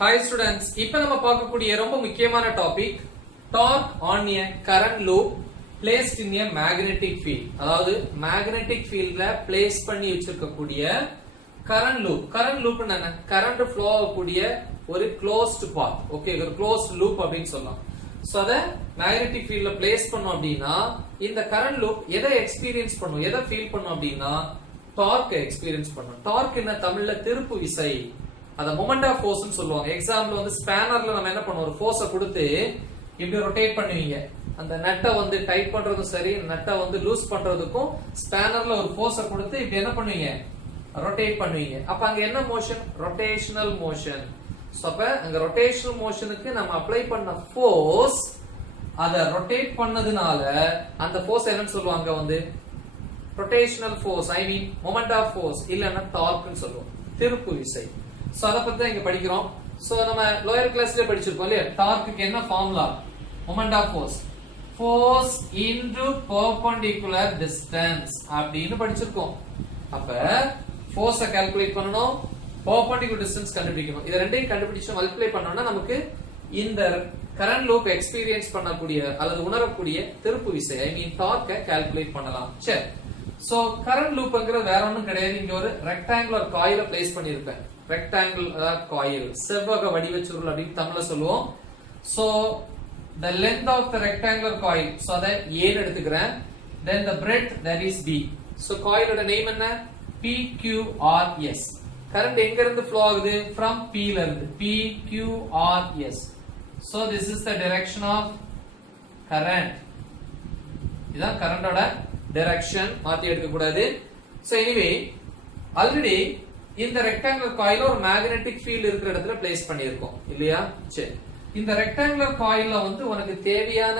Hi students, இப்போ நம்ம பார்க்கக்கூடிய ரொம்ப முக்கியமான topic torque on a current loop placed in a magnetic field. அதாவது magnetic fieldல place பண்ணி வச்சிருக்கக்கூடிய current loop. current loop என்ன? current flow ஆகக்கூடிய ஒரு closed path. ஓகே, ஒரு closed loop அப்படினு சொல்லலாம். சோ அத magnetic fieldல place பண்ணோம் அப்படினா இந்த current loop எதை எக்ஸ்பீரியன்ஸ் பண்ணும்? எதை ஃபீல் பண்ணும் அப்படினா torque எக்ஸ்பீரியன்ஸ் பண்ணும். torque என்ன தமிழ்ல திருப்பு விசை. அத மொமெண்ட் ஆஃப் ஃபோர்ஸ் னு சொல்லுவாங்க. எக்ஸாம்பிள் வந்து ஸ்பேனர்ல நம்ம என்ன பண்ணுவோம், ஒரு ஃபோர்ஸ கொடுத்து இப்படி ரொட்டேட் பண்ணுவீங்க. அந்த நட்டை வந்து டைட் பண்றதும் சரி, நட்டை வந்து லூஸ் பண்றதுக்கும் ஸ்பேனர்ல ஒரு ஃபோர்ஸ கொடுத்து இப்படி என்ன பண்ணுவீங்க, ரொட்டேட் பண்ணுவீங்க. அப்ப அங்க என்ன மோஷன்? Rotational motion. சோ அப்ப அங்க ரொட்டேஷனல் மோஷனுக்கு நம்ம அப்ளை பண்ண ஃபோர்ஸ், அத ரொட்டேட் பண்ணதுனால அந்த ஃபோர்ஸ் என்னன்னு சொல்லுவாங்க வந்து rotational force, I mean moment of force, இல்லன்னா டார்க் னு சொல்லுவோம், திருப்பு விசை. சோ அத பத்தி தான் இங்க படிக்கிறோம். சோ நம்ம லோயர் கிளாஸ்ல படிச்சிருக்கோம் இல்லையா, டார்க்குக்கு என்ன formula? Moment of force, force into perpendicular distance அப்படின்னு படிச்சிருக்கோம். அப்ப ஃபோர்ஸை கால்குலேட் பண்ணனும், பெர்பெண்டிகுலர் டிஸ்டன்ஸ் கண்டுபிடிக்கணும். இத ரெண்டையும் கண்டுபிடிச்சு மல்டிப்ளை பண்ணோம்னா நமக்கு இந்த கரண்ட் லூப் எக்ஸ்பீரியன்ஸ் பண்ணக்கூடிய அல்லது உணரக்கூடிய திருப்பு விசை, ஐ மீன் டார்க்கை கால்குலேட் பண்ணலாம். சரி, சோ கரண்ட் லூப்ங்கிறது வேற ஒண்ணும் கிடையாது. இங்க ஒரு ரெக்டாங்குலர் காயில பிளேஸ் பண்ணிருப்பேன். ரெக்டாங்கிள் காயில், செவ்வக வடிவ சுருள் அப்படின்னு தமிழ்ல சொல்லுவோம். So the length of the rectangular coil, so அத A ன்னு எடுத்துக்கிறேன். then the breadth, that is B. so coilோட நேம் என்ன? PQRS. current எங்க இருந்து flow ஆகுது? from P ல இருந்து, PQRS. so this is the direction of current. இதான் கரண்டோட டைரக்ஷன், மாத்தி எடுக்க கூடாது. so anyway, already இந்த ரெக்டாங்குலர் காயில ஒரு மேக்னெட்டிக் ஃபீல்ட் இருக்கிற இடத்துல பிளேஸ் பண்ணியிருக்கோம் இல்லையா? சரி, இந்த ரெக்டாங்குலர் காயில வந்து உனக்கு தேவையான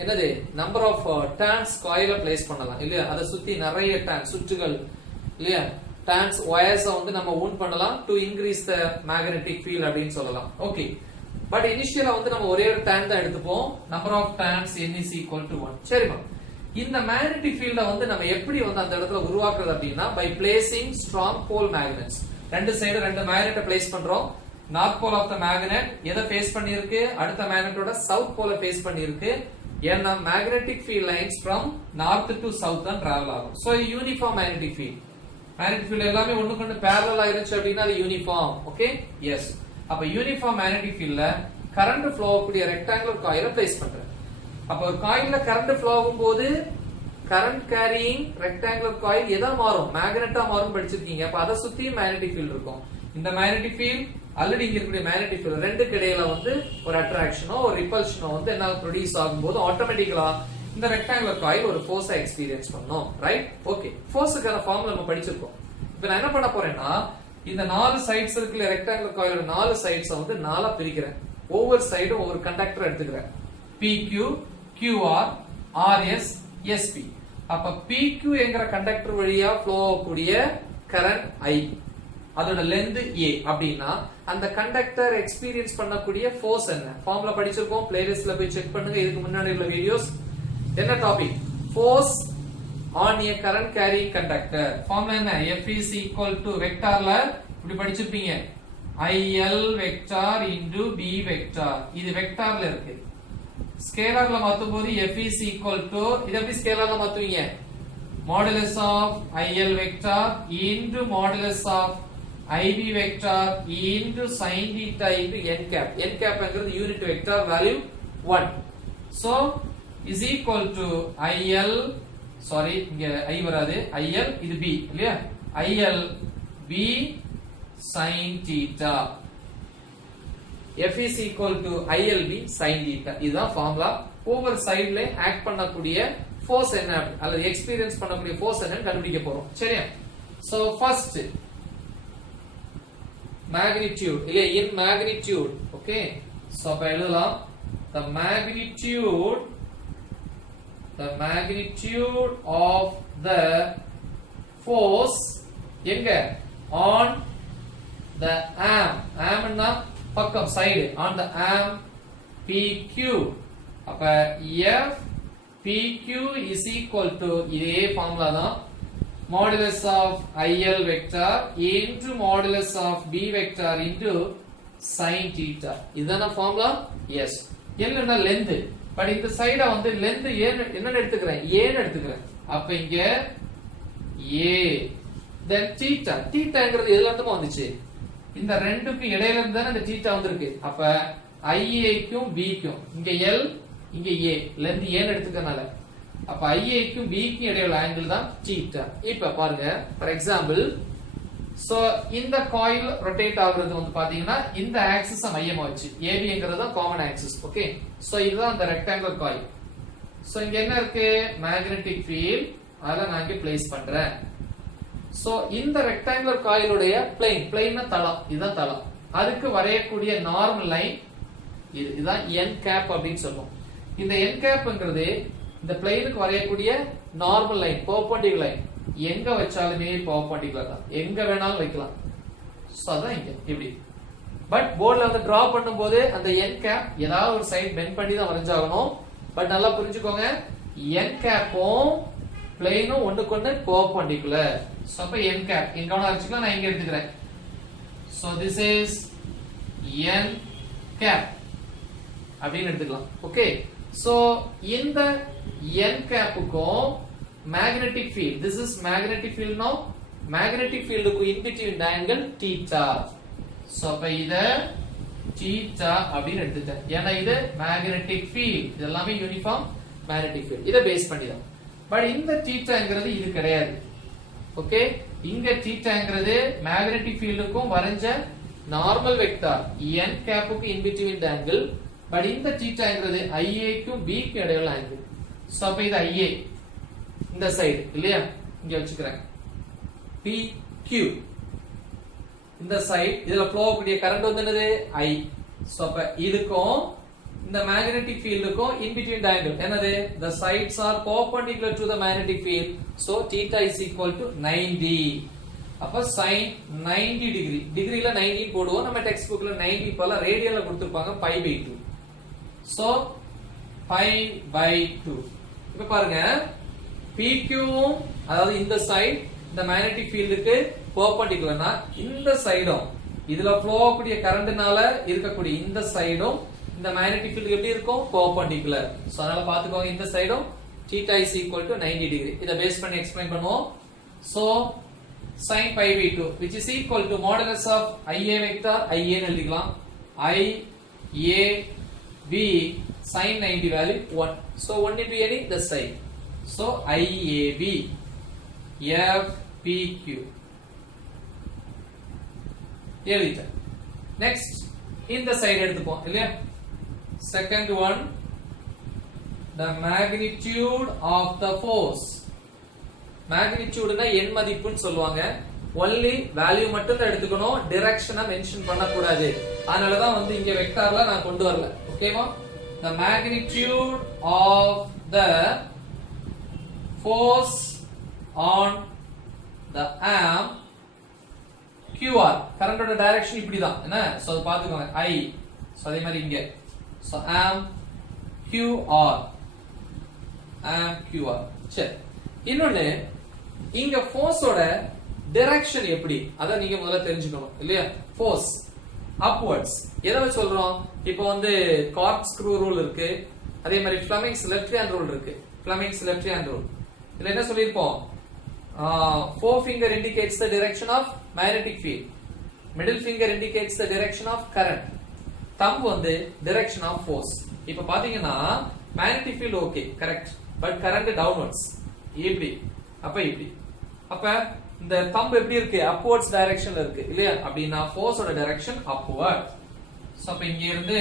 என்னது நம்பர் ஆஃப் டர்ன்ஸ் காயில பிளேஸ் பண்ணலாம் இல்லையா? அதை சுத்தி நிறைய டர்ன் சுற்றுகள் இல்லையா, டர்ன்ஸ் வயர்ஸ் வந்து நம்ம ஊன் பண்ணலாம் to increase the magnetic field அப்படின்னு சொல்லலாம். ஓகே, பட் இனிஷியலா வந்து நம்ம ஒரே ஒரு டர்ன் தான் எடுத்துப்போம். Number of turns n is equal to 1. சரிமா, இந்த மேக்னெட்டிக் ஃபீல்ட வந்து நம்ம எப்படி வந்து அந்த இடத்துல உருவாக்குறது அப்படின்னா by placing strong pole magnets. ரெண்டு சைடு ரெண்டு மேக்னெட்டை பிளேஸ் பண்றோம். North pole of the magnet எதை ஃபேஸ் பண்ணிருக்கு? அடுத்த மேக்னெட்டோட சவுத் போல ஃபேஸ் பண்ணிருக்கு. ஏன்னா magnetic field lines from north to south தான் டிராவல் ஆகும். So uniform magnetic field. Magnetic field எல்லாமே ஒண்ணுக்கு ஒண்ணு parallel ஆயிருச்சு அப்படின்னா அது யூனிஃபார்ம். Okay, yes. அப்ப யூனிஃபார்ம் மேக்னெட்டிக் ஃபீல்ட்ல கரண்ட் ஃப்ளோ ஆகக்கூடிய ரெக்டாங்குலர் காயில பிளேஸ் பண்றேன். அப்ப ஒரு காயில்ல கரண்ட் ஃப்ளோ ஆகும்போது கரண்ட் கேரியிங் ரெக்டாங்குலர் காயில் எதா மாறும்? மேக்னெட்டா மாறும் படிச்சிருக்கீங்க. அப்ப அதை சுத்தி மேக்னெட்டிக் ஃபீல்ட் இருக்கும். இந்த மேக்னெட்டிக் ஃபீல்ட் ஆல்ரெடி இங்க இருக்கக்கூடிய மேக்னெட்டிக் ஃபீல்ட் ரெண்டுக்கு இடையில வந்து ஒரு அட்ராக்ஷனோ ஒரு ரிபல்ஷனோ வந்து என்ன ப்ரொடியூஸ் ஆகும்போது ஆட்டோமேட்டிக்கலா இந்த ரெக்டாங்குலர் காயில் ஒரு ஃபோர்ஸை எக்ஸ்பீரியன்ஸ் பண்ணும். ரைட்? ஓகே, ஃபோர்ஸுக்கான ஃபார்முலா நம்ம படிச்சிருக்கோம். இப்போ நான் என்ன பண்ண போறேன்னா இந்த 4 சைட்ஸ் இருக்குல்ல ரெக்டாங்குலர் காயிலோட 4 சைட்ஸை வந்து 4ஆ பிரிக்கிறேன். ஒவ்வொரு சைடும் ஒவ்வொரு கண்டக்டர் எடுத்துக்கிறேன். PQ, QR, RS, SP. அப்ப PQ என்கிற கண்டக்டர் வழியா ஃப்ளோ ஆகக்கூடிய கரண்ட் I, அதோட லெந்த் A அப்படின்னா அந்த கண்டக்டர் எக்ஸ்பீரியன்ஸ் பண்ணக்கூடிய ஃபோர்ஸ் என்ன? ஃபார்முலா படிச்சிருக்கோம், பிளேலிஸ்ட்ல போய் செக் பண்ணுங்க. இதுக்கு முன்னாடி உள்ள வீடியோஸ். என்ன topic? Force on a current carrying conductor. Formula என்ன? F is equal to வெக்டார்ல இப்படி படிச்சிருப்பீங்க, IL vector into B vector. இது வெக்டார்ல இருக்கு. ஸ்கேலர்ல மாத்தும்போது F is equal to, இத எப்படி ஸ்கேலர்ல மாத்துவீங்க? Modulus of IL vector into modulus of IB vector into sin theta into n cap. n cap என்கிறது unit vector value 1. so is equal to IL, sorry இங்க I வராது, IL இது B இல்லையா? IL B sin theta. F is equal to ILB sin theta. இதுதான் formula. ஒவ்வொரு சைடுல act பண்ணக்கூடிய force என்ன அல்லது எக்ஸ்பீரியன்ஸ் பண்ணக்கூடிய ஃபோர்ஸ் என்னன்னு கண்டுபிடிக்க போறோம். சரியா? சோ ஃபர்ஸ்ட் மேக்னிட்யூட் இல்ல இன் மேக்னிட்யூட். ஓகே, சோ அப்ப எழுதலாம் the magnitude of the force எங்க? on the arm. arm னா பக்கம், side. on the arm PQ. அப்ப F PQ is equal to, இதே ஃபார்முலா தான், modulus of IL vector into modulus of B vector into sin theta. இதுதான formula? Yes. L னா length. But இந்த சைட வந்து லெந்த் என்ன எடுத்துக்கிறேன்? a ன்னு எடுத்துக்கிறேன். அப்ப இங்க a. then theta. thetaங்கிறது எதுல இருந்து வந்துச்சு? இந்த ரெண்டுக்கு இடையில இருந்து தான் இந்த theta வந்திருக்கு. அப்ப IA க்கும் B க்கும் இங்க L இங்க A லெந்த் a ன்னு எடுத்துக்கறனால அப்ப IA க்கும் B க்கும் இடையில ஆங்கிள் தான் theta. இப்ப பாருங்க ஃபார் எக்ஸாம்பிள் சோ இந்த காயில் ரொட்டேட் ஆகுறது வந்து பாத்தீங்கன்னா இந்த ஆக்சிஸ் மையமா வச்சு ABங்கிறது தான் காமன் ஆக்சிஸ். ஓகே, சோ இதுதான் அந்த ரெக்டாங்குலர் காயில். சோ இங்க என்ன இருக்கு? Magnetic field. அத நான் இங்க பிளேஸ் பண்றேன். சோ இந்த ரெக்டாங்குலர் காயிலுடைய பிளேன்னா தளம். இதுதான் தளம். அதுக்கு வரையக்கூடிய நார்மல் லைன் இதுதான் n கேப் அப்படின்னு சொல்லுவோம். இந்த n கேப்ங்கிறது இந்த பிளேனுக்கு வரையக்கூடிய நார்மல் லைன், பெர்பெண்டிகுலர் லைன். எங்க வச்சாலுமே பெர்பெண்டிகுலர் தான், எங்க வேணாலும் வைக்கலாம். சோ அதான் இங்க இப்படி. பட் போர்ட்ல வந்து டிரா பண்ணும்போது அந்த n கேப் ஏதாவது ஒரு சைடு பெண்ட் பண்ணி தான் வரைஞ்சாகணும். பட் நல்லா புரிஞ்சுக்கோங்க, n கேப்பும் பிளேனும் ஒண்ணுக்கு ஒண்ணு பெர்பெண்டிகுலர். சோ அப்ப n கேப் இங்க கவனம் வச்சுக்கலாம், நான் இங்க எடுத்துக்கிறேன். So this is n cap அப்படின்னு எடுத்துக்கலாம். ஓகே, சோ இந்த n கேப்புக்கும் magnetic field, this is magnetic field now, magnetic field க்கு in between angle theta. So அப்ப இத theta அப்படினு எடுத்துட்டேன். ஏன்னா இது magnetic field, இது எல்லாமே யூனிஃபார்ம் magnetic field. இத பேஸ் பண்ணி தான். பட் இந்த thetaங்கிறது இது கிடையாது. ஓகே, இங்க thetaங்கிறது magnetic fieldக்கும் வரைஞ்ச normal vector n கேப்புக்கு in between angle. But இந்த thetaங்கிறது IA க்கும் B க்கும் இடையில ஆங்கிள். சோ அப்ப இது IA இந்த சைடு இல்லையா, இங்க வச்சுக்கிறேன். PQ இந்த சைடு, இதுல ஃப்ளோ ஆகக்கூடிய கரண்ட் வந்து என்னது? I. சோ அப்ப இதுக்கும் இந்த magnetic fieldக்கும் in between the angle என்னது? the sides are perpendicular to the magnetic field, so theta is equal to 90. அப்ப sin 90 டிகிரி, டிகிரில 90 போடுவோம். நம்ம டெக்ஸ்ட் புக்ல 90 பல ரேடியன்ல கொடுத்திருப்பாங்க, pi by 2. so pi by 2. இப்ப பாருங்க, PQ அதாவது இந்த சைடு இந்த மேக்னெட்டிக் ஃபீல்டுக்கு பெர்பெண்டிகுலர்னா இந்த சைடும் இதுல ஃப்ளோ ஆகக்கூடிய கரண்ட்னால இருக்கக்கூடிய இந்த சைடும் இந்த மேக்னெட்டிக் ஃபீல்ட் எப்படி இருக்கும்? பெர்பெண்டிகுலர். சோ அதனால பாத்துக்கோங்க, இந்த சைடும் θ is equal to 90 டிகிரி. இத பேஸ் பண்ணி எக்ஸ்பிளைன் பண்ணுவோம். So sin pi by 2 which is equal to modulus of IA vector, IA ன்னு எழுதிக்கலாம். I A B sin 90 value 1. so 1 into any the side. so IAB FPQ எழுதிட்டேன். Next இந்த side எடுத்துப்போம் இல்லையா. Second one, the magnitude of the force. magnitudeனா எண் மதிப்புன்னு சொல்லுவாங்க. only value மட்டும் தான் எடுத்துக்கணும், டைரக்ஷனை மென்ஷன் பண்ண கூடாது. அதனால தான் வந்து இங்க வெக்டார்ல நான் கொண்டு வரல. ஓகேவா? the magnitude of the force on the arm QR. கரண்டோட டைரக்ஷன் இப்படிதான் என்ன? சோ அது பாத்துக்கோங்க, I. சோ அதே மாதிரி இங்க so arm QR, arm QR. சரி, இன்னொன்னு இங்க ஃபோர்ஸோட டைரக்ஷன் எப்படி அத நீங்க முதல்ல தெரிஞ்சுக்கணும் இல்லையா. ஃபோர்ஸ் அப்வர்ட்ஸ் எதை வச்சு சொல்றோம்? இப்போ வந்து கார்க் ஸ்க்ரூ ரூல் இருக்கு, அதே மாதிரி ஃப்ளமிங்ஸ் லெஃப்ட் ஹேண்ட் ரூல் இருக்கு. ஃப்ளமிங்ஸ் லெஃப்ட் ஹேண்ட் ரூல் இதுல என்ன சொல்லிருப்போம்? forefinger indicates the direction of magnetic field, middle finger indicates the direction of current, thumb வந்து direction of force. இப்ப பாத்தீங்கன்னா magnetic field okay correct, but current downwards இப்படி, அப்ப இப்படி. அப்ப இந்த thumb எப்படி இருக்கு? upwards directionல இருக்கு இல்லையா. அப்படினா force ஓட direction upward. சோ அப்ப இங்க இருந்து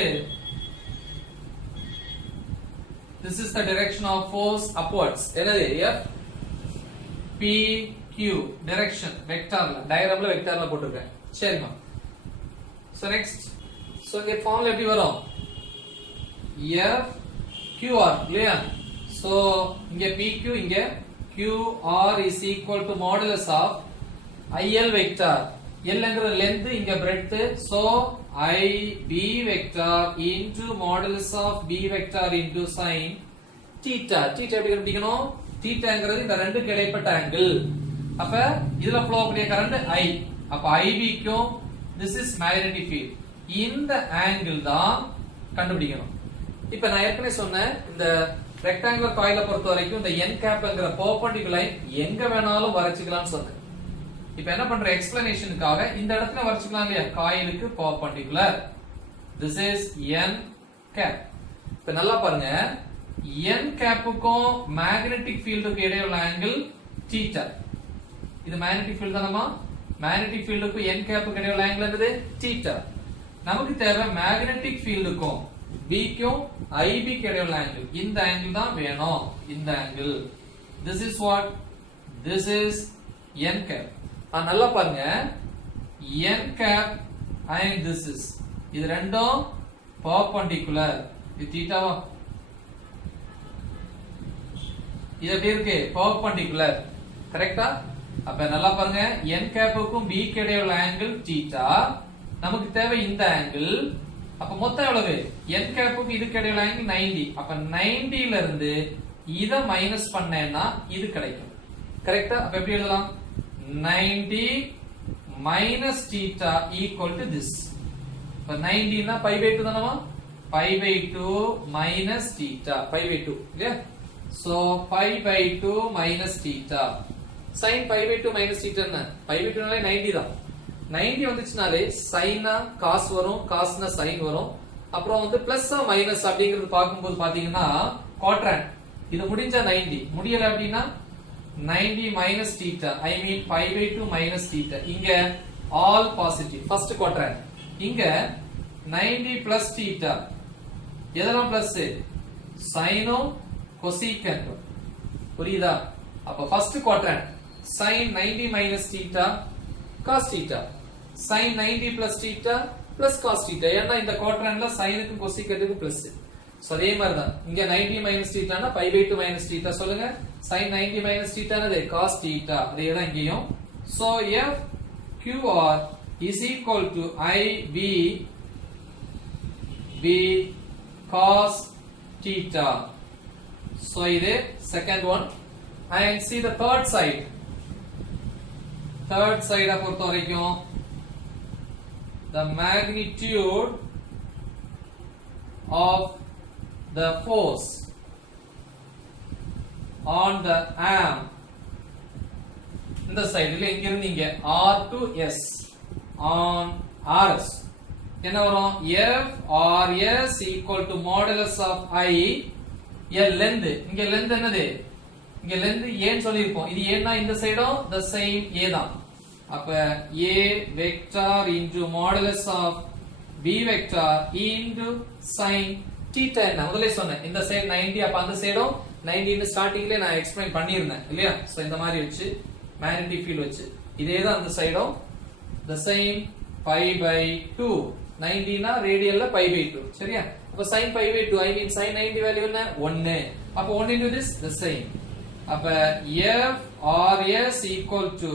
this is the direction of force upwards. என்னது? F PQ direction வெக்டார்ல டயகிராம்ல வெக்டார்ல போட்டுருக்கேன். சரிமா. சோ நெக்ஸ்ட், சோ இங்க ஃபார்முலா எப்படி வரும்? F QR இல்லையா. சோ இங்க PQ, இங்க QR is equal to modulus of IL vector. L ங்கிறது length, இங்க breadth. so IB vector into modulus of B vector into sin theta. theta எப்படி கண்டுபிடிக்கணும்? தீட்டாங்கிறது இந்த ரெண்டுக்கு இடைப்பட்ட ஆங்கிள். அப்ப இதுல ஃப்ளோ ஆகக்கூடிய கரண்ட் I. அப்ப IB க்கும் this is magnetic field. இந்த ஆங்கிள் தான் கண்டுபிடிக்கணும். இப்ப நான் ஏற்கனவே சொன்னேன், இந்த ரெக்டாங்குலர் காயில பொறுத்த வரைக்கும் இந்த n கேப்ங்கற பெர்பெண்டிகுலர் லைன் எங்க வேணாலும் வரைச்சிக்கலாம்னு சொன்னேன். இப்ப என்ன பண்ற எக்ஸ்பிளனேஷனுக்காக இந்த இடத்துல வரைச்சிக்கலாம் இல்லையா, காயிலுக்கு perpendicular. This is n cap. இப்ப நல்லா பாருங்க, n கேப்புக்கும் மேக்னெட்டிக் ஃபீல்டுக்கு இடையே உள்ள ஆங்கிள் θ. இது மேக்னெட்டிக் ஃபீல்ட் தானமா, மேக்னெட்டிக் ஃபீல்டுக்கும் n கேப்புக்கு இடையே உள்ள ஆங்கிள் என்னது, θ. நமக்கு தேவை மேக்னெட்டிக் ஃபீல்டுக்கும் B க்கும் IB க்கு இடையே உள்ள ஆங்கிள், இந்த ஆங்கிள் தான் வேணும், இந்த angle. This is what? This is n cap. நல்லா பாருங்க, n cap and this is, இது ரெண்டும் perpendicular. இது தீட்டாவா, இது எப்படி இருக்கு, perpendicular. கரெக்ட்டா? அப்ப நல்லா பாருங்க, n கேப்புக்கும் B க்கு இடையே உள்ள ஆங்கிள் θ. நமக்கு தேவை இந்த ஆங்கிள். அப்ப மொத்தம் எவ்வளவு, n கேப்புக்கு இதுக்கு இடையே உள்ள ஆங்கிள் 90. அப்ப 90 ல இருந்து இத மைனஸ் பண்ணேன்னா இது கிடைக்கும். கரெக்ட்டா? அப்ப எப்படி எழுதலாம், 90 minus theta equal to this. இப்ப 90 னா pi by 2 தானமா, pi by 2 minus theta, pi by 2 இல்லையா. so pi by 2 minus theta. sin pi by 2 minus theta என்ன, pi by 2 னாலே 90 தான். 90 வந்துச்சுனாலே sin னா cos வரும், cos னா sin வரும். அப்புறம் வந்து பிளஸ் ஆ மைனஸ் அப்படிங்கிறது பாக்கும்போது பாத்தீங்கன்னா quadrant, இது முடிஞ்சா 90, முடியல அப்படினா 90 minus theta, I mean pi by 2 minus theta. இங்க all positive, first quadrant. இங்க 90 plus theta, எதெல்லாம் பிளஸ், சைனும் கொசீக்கண்டும். புரியுதா? அப்ப first quadrant sin 90 minus theta cos theta, sin 90 plus theta plus cos theta. ஏன்னா இந்த quadrantல சைனுக்கும் கொசீக்கண்டுக்கும் பிளஸ். சோ அதே மாதிரி தான் இங்க 90 minus theta னா pi by 2 minus theta சொல்லுங்க, sin 90 minus theta என்னது, cos theta. அதே தான் இங்கேயும். so f qr is equal to IB B cos theta. so இது second one. and see the third side. third side பொறுத்த வரைக்கும் the magnitude of the force on the arm, இந்த சைடுல எங்க இருந்து இங்க R to S on RS என்ன வரும், F RS equal to modulus of I a length. இங்க length என்னது, இங்க length ஏன்னு சொல்லிருப்போம், இது ஏன்னா இந்த சைடும் the same A தான். அப்ப A vector into modulus of B vector into sin theta. என்ன முதல்ல சொன்னேன், இந்த சைடு 90, அப்ப அந்த சைடும் 90 ன்னு ஸ்டார்டிங்ல நான் எக்ஸ்பிளைன் பண்ணியிருந்தேன் இல்லையா. சோ இந்த மாதிரி வச்சு மேக்னெட்டிக் ஃபீல்ட் வச்சு இதே தான் அந்த சைடும் the same pi by 2, 90 னா ரேடியல்ல pi by 2. சரியா? அப்ப sin pi by 2, I mean sin 90 value என்ன, 1. அப்ப 1 into this the same. அப்ப F RS equal to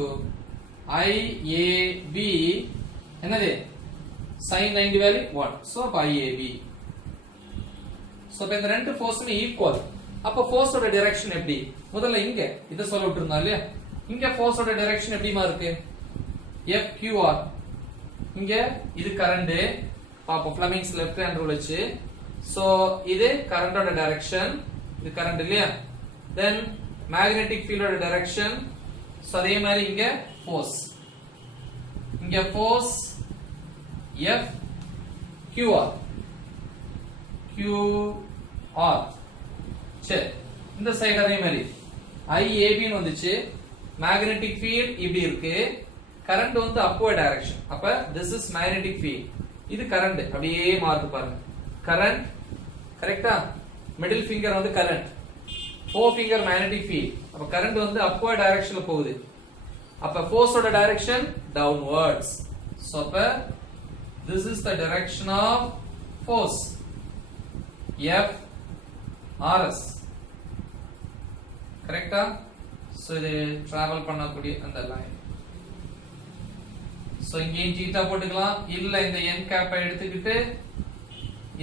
IAB என்னது, sin 90 வேல்யூ 1. so அப்ப IAB. so இப்ப இந்த ரெண்டு ஃபோர்ஸுமே ஈக்குவல். அப்ப ஃபோர்ஸோட டைரக்ஷன் எப்படி, முதல்ல இங்க இத சொல்ல விட்டுருந்தோம் இல்லையா. இங்க ஃபோர்ஸோட டைரக்ஷன் எப்படிமா இருக்கு, FQR. இங்க இது கரண்ட் பாப்போம், ஃப்ளெமிங்ஸ் லெஃப்ட் ஹேண்ட் ரூல் வச்சு. சோ இது கரண்டோட டைரக்ஷன், இது கரண்ட் இல்லையா. தென் மேக்னெட்டிக் ஃபீல்டோட டைரக்ஷன். சோ அதே மாதிரி இங்க ஃபோர்ஸ், இங்க ஃபோர்ஸ் FQR QR. சரி, இந்த சைடு அதே மாதிரி IAB ன்னு வந்துச்சு. மேக்னெட்டிக் ஃபீல்ட் இப்படி இருக்கு, கரண்ட் வந்து அப்வர்ட் டைரக்ஷன். அப்ப this is magnetic field, இது கரண்ட் அப்படியே மாறுது பாருங்க. கரண்ட் கரெக்ட்டா, மிடில் ஃபிங்கர் வந்து current, four finger magnetic field. அப்ப கரண்ட் வந்து அப்வர்ட் டைரக்ஷன்ல போகுது. அப்ப ஃபோர்ஸோட டைரக்ஷன் டவுன்வர்ட்ஸ். சோ அப்ப this is the direction of force F RS. கரெக்ட்டா? சோ இது டிராவல் பண்ணக்கூடிய அந்த லைன். சோ இங்க θ போட்டுக்கலாம், இல்ல இந்த n கேப் எடுத்துக்கிட்டு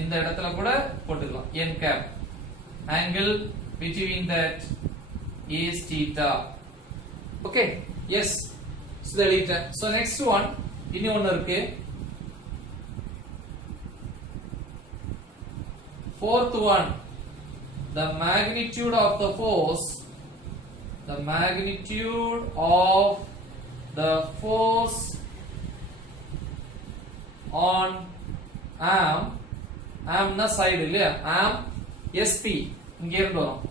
இந்த இடத்துல கூட போட்டுக்கலாம் n cap. angle between that is theta. okay, yes. so the so next one இன்னொன்னு இருக்கு, fourth one, the magnitude of the force on am na side இல்லையா am sp இங்க இருந்து வரும்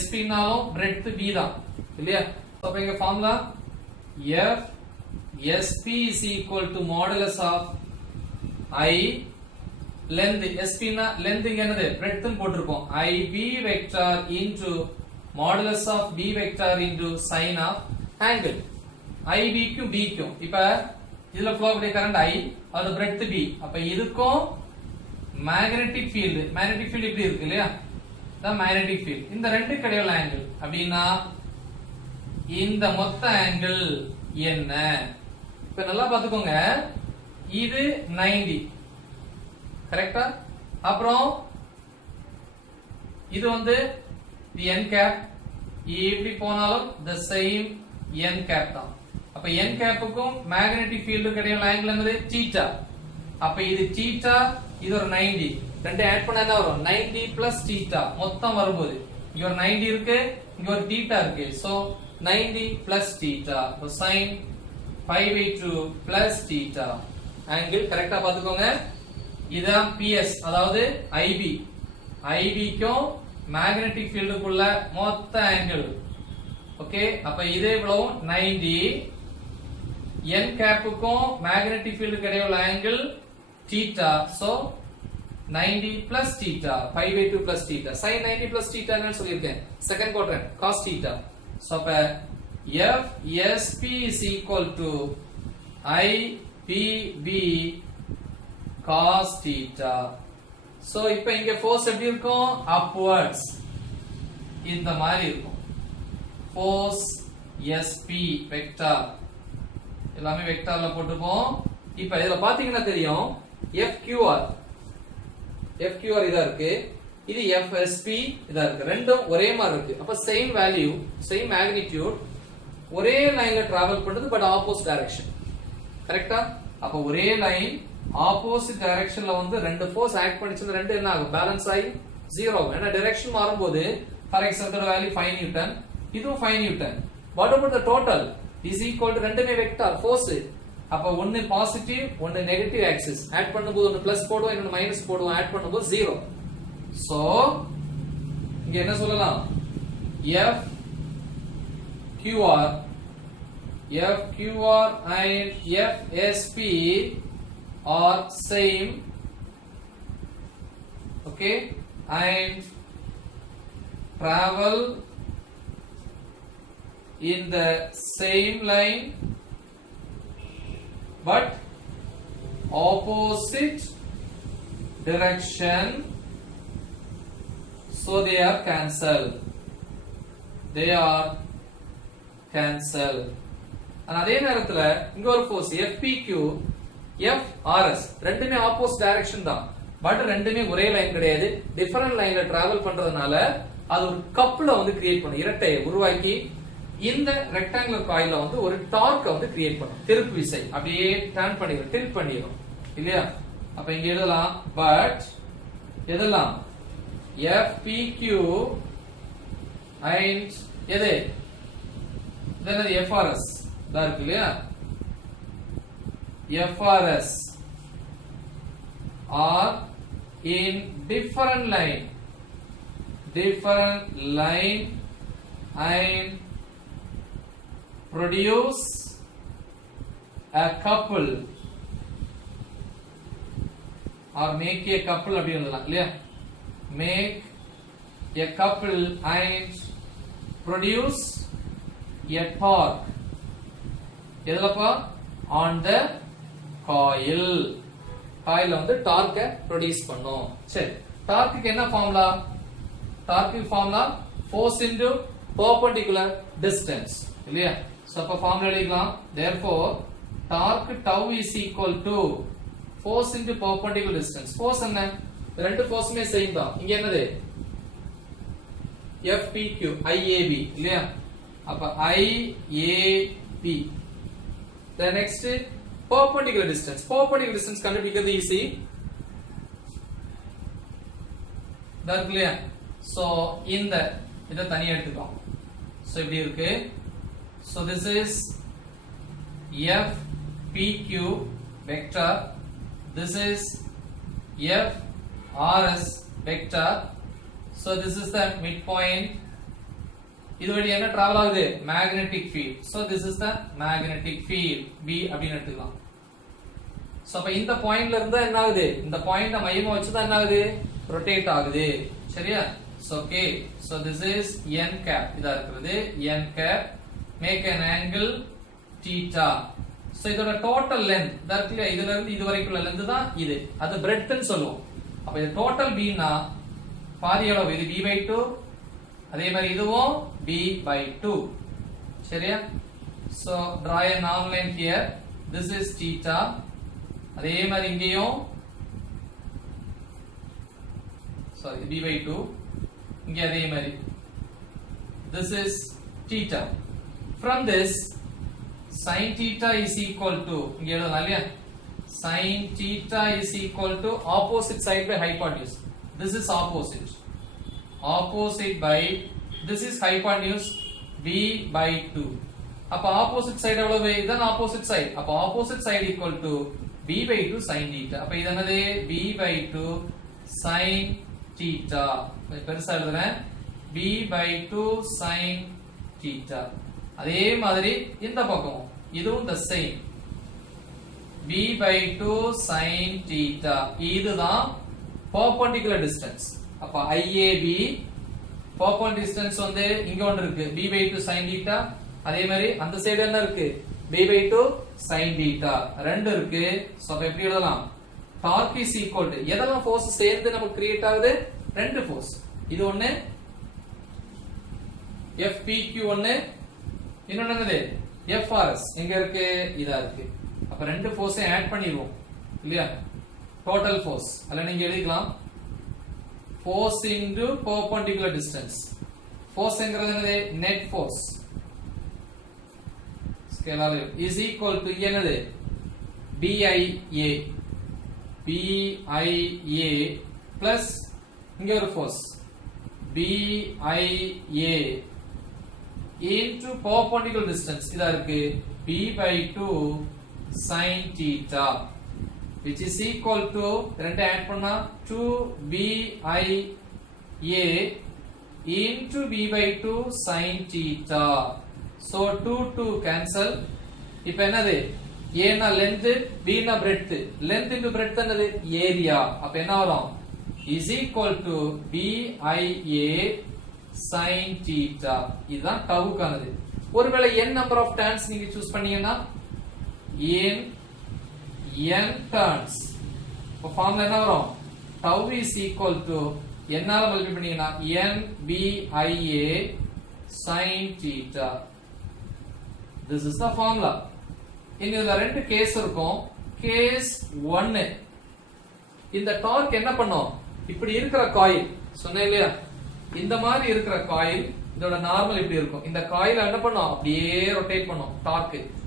sp நாலும் breadth b தான் இல்லையா அப்ப இங்க formula f sp is equal to modulus of I length sp னா length இங்க என்னது breadth ன்னு போட்டுருப்போம் ib vector into modulus of b vector into sin of angle ib க்கும் b க்கும் இப்ப இதுல flow ஆகக்கூடிய current I அது breadth b அப்ப இதுக்கும் magnetic field இப்படி இருக்கு இல்லையா the magnetic field இந்த ரெண்டு கிடையான angle அப்படினா இந்த மொத்த angle என்ன இப்ப நல்லா பாத்துக்கோங்க இது 90 கரெக்ட்டா அப்புறம் இது வந்து the n cap இப்படி போனாலும் the same n cap தான் அப்ப n cap க்கும் magnetic field கிடையான angle என்னது theta அப்ப இது theta இது ஒரு 90 ரெண்டு ஆட் பண்ணா என்ன வரும் 90 plus theta மொத்தம் வரும்போது இங்க ஒரு 90 இருக்கு இங்க ஒரு theta இருக்கு so 90 plus theta so sin pi by 2 plus theta angle கரெக்ட்டா பாத்துக்கோங்க இதான் ps அதாவது ib க்கும் magnetic field குள்ள மொத்த angle ஓகே அப்ப இதே இவ்வளவு 90 n cap க்கும் magnetic field கிடையான angle theta so 90 plus theta pi by 2 plus theta sin 90 plus theta ன்னு சொல்லிருக்கேன் second quadrant cos theta so அப்ப f sp is equal to ipb cos theta so இப்போ இங்க force எப்படி இருக்கும் upwards இந்த மாதிரி இருக்கும் force sp vector எல்லாமே வெக்டார்ல போட்டுப்போம் இப்போ இதல பாத்தீங்கன்னா தெரியும் fqr இதா இருக்கு இது fsp இதா இருக்கு ரெண்டும் ஒரே மாதிரி இருக்கு அப்ப சேம் வேல்யூ சேம் மேக்னிட்யூட் ஒரே லைன்ல டிராவல் பண்றது பட் ஆப்போசிட் டைரக்ஷன் கரெக்ட்டா அப்ப ஒரே லைன் ஆப்போசிட் டைரக்ஷன்ல வந்து ரெண்டு ஃபோர்ஸ் ஆக்ட் பண்ணிச்சுனா ரெண்டு என்ன ஆகும் பேலன்ஸ் ஆகி 0 ஆகும் ஏனா டைரக்ஷன் மாறும்போது ஃபார் எக்ஸாம்பிள் வேல்யூ 5 நியூட்டன் இதுவும் 5 Newton what about the total is equal to ரெண்டுமே வெக்டார் ஃபோர்ஸ் அப்ப ஒன்னு பாசிட்டிவ் ஒன்னு நெகட்டிவ் ஆக்சிஸ் ஆட் பண்ணும்போது ஒன்னு பிளஸ் போடுவோம் இன்னொன்னு மைனஸ் போடுவோம் ஆட் பண்ணும்போது 0 சோ இங்க என்ன சொல்லலாம் f qr and fsp are same okay and travel in the same line but opposite direction so they are cancelled and அதே நேரத்துல இங்க ஒரு ஃபோர்ஸ் fpq frs ரெண்டுமே ஆப்போசிட் டைரக்ஷன் தான் பட் ரெண்டுமே ஒரே லைன் கிடையாது டிஃபரண்ட் லைன்ல டிராவல் பண்றதுனால அது ஒரு கப்ல வந்து கிரியேட் பண்ணும் இரட்டையை உருவாக்கி இந்த ரெக்டாங்குலர் காயில வந்து ஒரு டார்க்க வந்து கிரியேட் பண்ணும் திருப்பு விசை அப்படியே டர்ன் பண்ணிடும் டில்ட் பண்ணிடும் இல்லையா அப்ப இங்க எழுதலாம் பட் எழுதலாம் fpq and எது then the frs தான் இருக்கு இல்லையா frs are in different line and produce a couple or make a couple அப்படி எழுதலாம் இல்லையா make a couple and produce a torque எதுலப்பா on the coil காயில வந்து டார்க்க ப்ரொடியூஸ் பண்ணும் சரி டார்க்குக்கு என்ன ஃபார்முலா டார்க்குக்கு formula force into perpendicular distance இல்லையா சோ அப்ப ஃபார்முலா எழுதிக்கலாம் therefore torque tau is equal to force into perpendicular distance force என்ன ரெண்டு ஃபோர்ஸுமே சேம் தான் இங்க என்னது fpq iab இல்லையா அப்ப iab the next perpendicular distance கண்டுபிடிக்கிறது ஈஸி இதா இருக்கு இல்லையா சோ இந்த இத தனியா எடுத்துக்கலாம் சோ இப்படி இருக்கு so this is f pq vector this is f rs vector so this is the midpoint இது வழி என்ன டிராவல் ஆகுது magnetic field so this is the magnetic field b அப்படினு எடுத்துக்கலாம் சோ அப்ப இந்த பாயிண்ட்ல இருந்து என்ன ஆகுது இந்த பாயிண்ட மையமா வச்சு தான் என்ன ஆகுது ரொட்டேட் ஆகுது சரியா so okay so this is n cap இதா இருக்குது n cap make an angle theta so இதோட டோட்டல் லெந்த் இதா இருக்குல இதுல இருந்து இது வரைக்குள்ள லெந்த் தான் இது அது breadth ன்னு சொல்லுவோம் அப்ப இது டோட்டல் b னா பாதி அளவு இது b/2 அதே மாதிரி இதுவும் b/2 சரியா so draw a normal line here this is theta அதே மாதிரி இங்கேயும் sorry b/2 இங்க அதே மாதிரி this is theta from this sin theta is equal to இங்க எழுதலாம் இல்லையா sin theta is equal to opposite side by hypotenuse this is opposite by this is hypotenuse b/2 அப்ப opposite side எவ்வளவு இதான் opposite side அப்ப opposite side equal to b/2 sin theta அப்ப இது என்னது b/2 sin theta பெருசா எழுதுறேன் b/2 sin theta அதே மாதிரி இந்த பக்கம் இதுவும் the same b/2 sin theta இதுதான் perpendicular distance அப்ப IAB perpendicular distance வந்து இங்க ஒன்று இருக்கு b/2 sin theta அதே மாதிரி அந்த சைடு என்ன இருக்கு b/2 sin theta ரெண்டு இருக்கு சோ அப்ப எப்படி எழுதலாம் torque is equal to எதெல்லாம் force சேர்ந்து நமக்கு கிரியேட் ஆகுது ரெண்டு force இது ஒண்ணு FPQ ஒண்ணு இன்னொன்னு என்னது FRS எங்க இருக்கு இதா இருக்கு அப்ப ரெண்டு force ஆட் பண்ணிடுவோம் இல்லையா total force அல்ல நீங்க எழுதிக்கலாம் force into perpendicular distance force என்கிறது என்னது net force scalar is equal to என்னது BIA plus இங்க ஒரு force BIA into perpendicular distance இதா இருக்கு b/2 sin theta which is equal to ரெண்டு ஆட் பண்ணா 2BIA into b/2 sin theta so 2 cancel இப்ப என்னது a னா length b னா breadth length into breadth என்னது area அப்ப என்ன வரும் is equal to BIA sin theta இதுதான் டவுக்கானது ஒருவேளை n number of turns நீங்க சூஸ் பண்ணீங்கன்னா n turns இப்போ ஃபார்முலா என்ன வரும் tau is equal to n ஆல மல்டிப்ளை பண்ணீங்கன்னா n BIA sin theta this is the formula இதுல ரெண்டு கேஸ் இருக்கும் கேஸ் 1 இந்த டார்க் என்ன பண்ணும் இப்படி இருக்கிற காயில் சொன்னேன் இல்லையா இந்த மாதிரி இருக்கிற காயில் இதோட நார்மல் இப்படி இருக்கும் இந்த காயில் என்ன பண்ணும் அப்படியே ரொட்டேட் பண்ணும்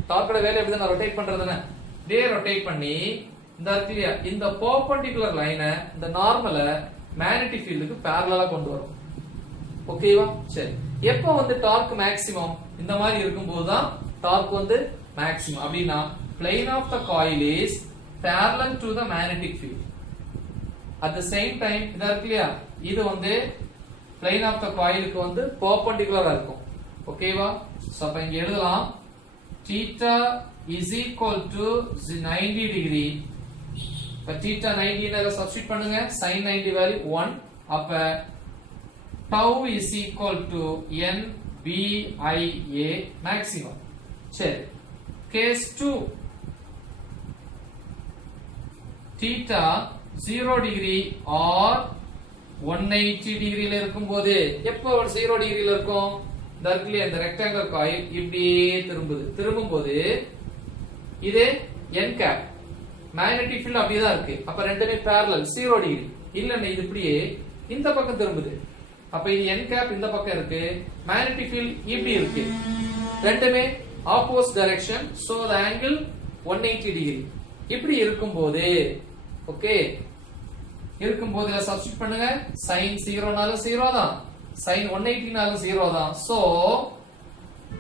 டார்க்கோட வேலை எப்படி நான் ரொட்டேட் பண்றதுன்னு அப்படியே ரொட்டேட் பண்ணி இந்த இருக்குல்லையா இந்த பெர்பெண்டிகுலர் லைனை இந்த நார்மல மேக்னெட்டிக் ஃபீல்டுக்கு பேரலலா கொண்டு வரும் ஓகேவா சரி எப்போ வந்து டார்க் மேக்ஸிமம் இந்த மாதிரி இருக்கும்போது தான் டார்க் வந்து மேக்ஸிமம் அப்படினா plane of the coil is parallel to the magnetic field at the same time இதா இருக்குல்லையா இது வந்து plane of the coil க்கு வந்து perpendicular இருக்கும் ஓகேவா சோ அப்ப இங்க எழுதலாம் theta is equal to 90 degree இப்ப theta 90 னால சப்ஸ்டிட்யூட் பண்ணுங்க sin 90 வேல்யூ 1 அப்ப tau is equal to n BIA maximum சரி case 2 theta 0 degree or 180 degree ல இருக்கும்போது எப்போ 0 degree ல இருக்கும் இந்த இருக்குல இந்த ரெக்டாங்குலர் காயில் இப்படியே திரும்பும்போது இது n cap magnetic field அப்படியே தான் இருக்கு அப்ப ரெண்டுமே parallel 0 degree இல்லன்னா இது இப்படியே இந்த பக்கம் திரும்புது அப்ப இது n cap இந்த பக்கம் இருக்கு magnetic field இப்படி இருக்கு ரெண்டுமே opposite direction so the angle 180 degree இப்படி இருக்கும்போது ஓகே இருக்கும்போது இத சப்ஸ்டிட்யூட் பண்ணுங்க sin 0 னாலும் 0 தான் sin 180 னாலும் 0 தான் so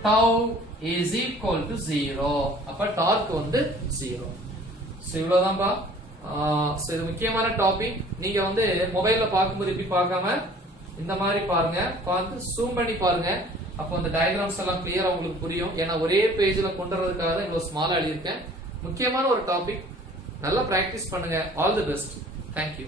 tau is equal to 0 அப்ப டார்க் வந்து 0 சோ இவ்வளவுதான்பா சோ இது முக்கியமான டாபிக் நீங்க வந்து மொபைல்ல பாக்கும்போது இப்படி பார்க்காம இந்த மாதிரி பாருங்க பார்த்து ஜூம் பண்ணி பாருங்க அப்போ அந்த டயகிராம்ஸ் எல்லாம் கிளியரா உங்களுக்கு புரியும் ஏன்னா ஒரே பேஜ்ல கொண்டு வரதுக்காக தான் இவ்வளவு ஸ்மாலா எழுதியிருக்கேன் முக்கியமான ஒரு டாபிக் நல்லா பிராக்டிஸ் பண்ணுங்க all the best Thank you.